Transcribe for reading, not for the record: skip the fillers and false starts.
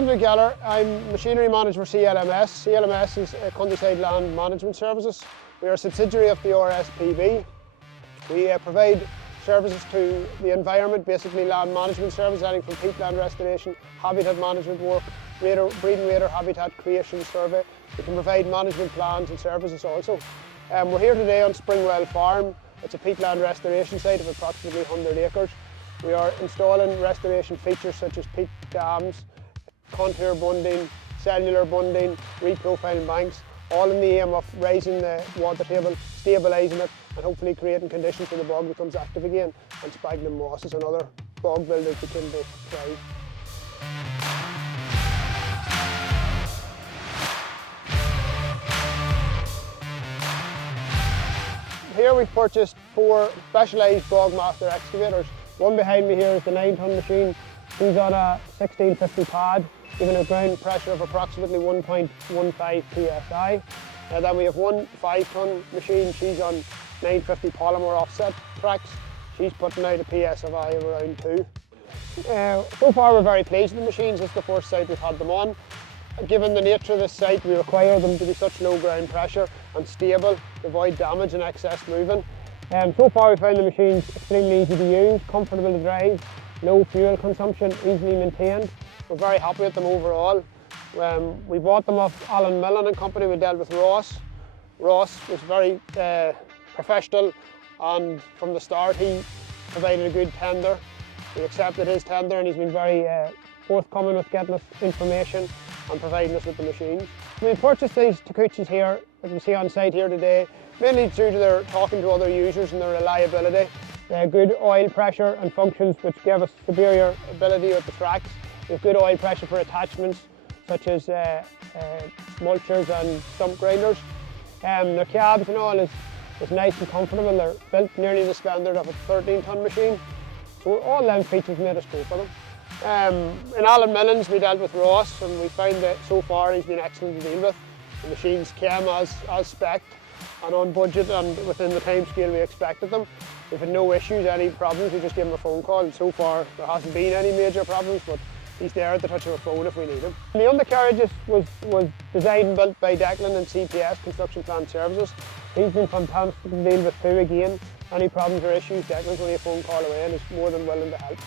Patrick Geller. I'm Machinery Manager for CLMS. CLMS is Countryside Land Management Services. We are a subsidiary of the RSPB. We provide services to the environment, basically land management services, anything from peatland restoration, habitat management work, breeding raider habitat creation survey. We can provide management plans and services also. We're here today on Springwell Farm. It's a peatland restoration site of approximately 100 acres. We are installing restoration features such as peat dams, contour bunding, cellular bunding, reprofiling banks, all in the aim of raising the water table, stabilising it, and hopefully creating conditions where the bog becomes active again, and sphagnum mosses and other bog builders begin to thrive. Here we've purchased 4 specialised Bogmaster excavators. One behind me here is the 9-ton machine. She's on a 1650 pad, giving a ground pressure of approximately 1.15 psi. Then we have one 5-ton machine. She's on 950 polymer offset tracks. She's putting out a PSI of around 2. So far we're very pleased with the machines. It's the first site we've had them on. Given the nature of this site, we require them to be such low ground pressure and stable to avoid damage and excess moving. So far we found the machines extremely easy to use, comfortable to drive, low fuel consumption, easily maintained. We're very happy with them overall. We bought them off Alan Millen and Company. We dealt with Ross. Ross was very professional, and from the start he provided a good tender. We accepted his tender, and he's been very forthcoming with getting us information and providing us with the machines. We purchased these Takeuchis here, as you see on site here today, mainly due to their talking to other users and their reliability. Good oil pressure and functions which give us superior ability with the tracks. We have good oil pressure for attachments such as mulchers and stump grinders. Their cabs and all is nice and comfortable. They're built nearly the standard of a 13-ton machine. So all them features made us go for them. In Alan Millen's we dealt with Ross, and we found that so far he's been excellent to deal with. The machines came as spec'd and on budget and within the time scale we expected them. We've had no issues, any problems. We just gave him a phone call, and so far there hasn't been any major problems, but he's there at the touch of a phone if we need him. The undercarriages was designed and built by Declan and CPS Construction Plant Services. He's been fantastic to deal with too again. Any problems or issues, Declan's only a phone call away and is more than willing to help.